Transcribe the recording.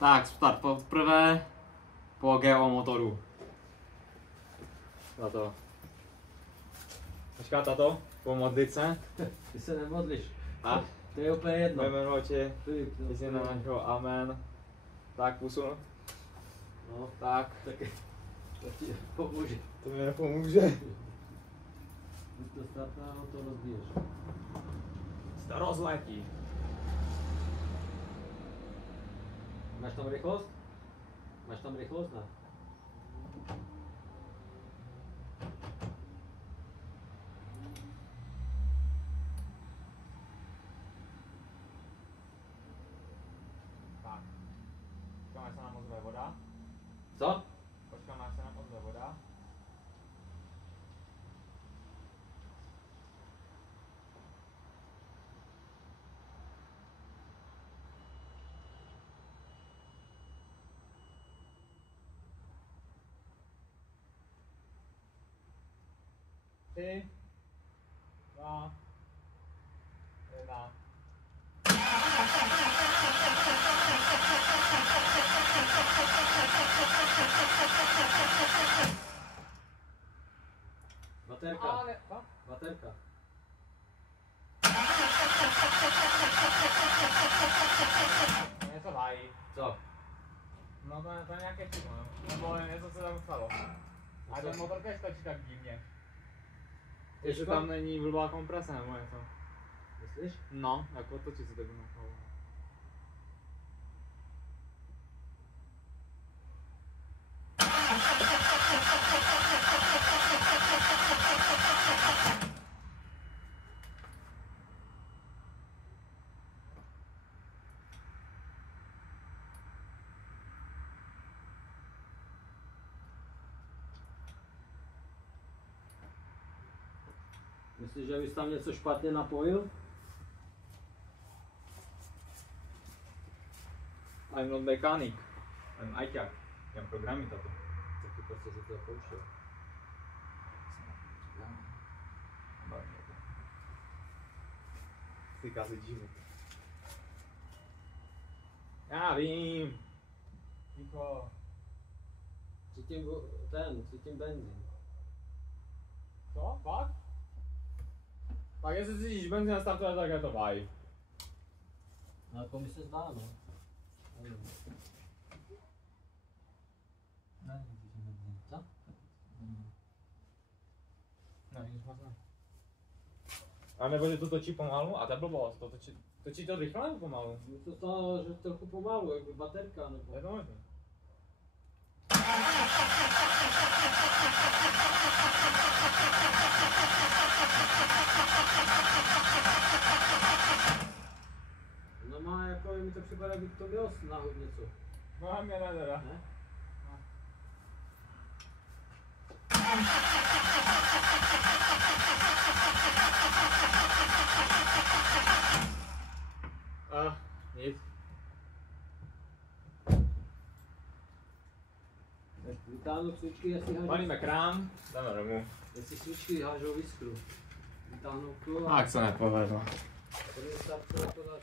Tak, start poprvé po GO motoru. Tato. Počká tato, pomodlit se. Ty se nemodliš. A? To je úplně jedno. Jméno oči, jsi na našeho amen. Tak posunu. No, Tak. To ti pomůže. To mi nepomůže. Když to startá, to rozbiješ. To rozletí. Máš tam rychlost? Máš tam rychlost, ne? Tak. Počkám, až se nám ozve voda. Co? Počkám, až se nám ozve voda. Tři, dva, jedna. Baterka. Baterka. Něco vají. Co? No to je nějaké chyba, nebo něco se tam stalo. A ten motor kež točí tak divně. Jestli tam není blbá komprese nebo něco. Myslíš? No, jako točí se tak nechalo. Myslíš, že bys tam něco špatně napojil? I'm not mechanic. I'm ajťák. Jen programy tato. Taky prostě si to pouštěl. Týká se život. Já vím. Ticho. Cítím benzín. Co? Fakt? Tak jestli cítíš benzín na startuje, tak je to vaj. No jako mi se zdá, no. Ne, Co? ne, nic moc ne. A nebo že to točí pomalu? A to je blbost, to točí to rychle nebo pomalu? Mě to stalo, že trochu pomalu, jako baterka nebo... Je to možné. No má jako, mi to připadá, by to bylo náhod něco. No a mě ne teda. Ne? Nic. Vytáhnu svíčky, jestli hážou... Palíme krám, dáme domů. Jestli svíčky hážou jiskru. Vytáhnu to Tak se nepovedlo. a to mi startuje to dát.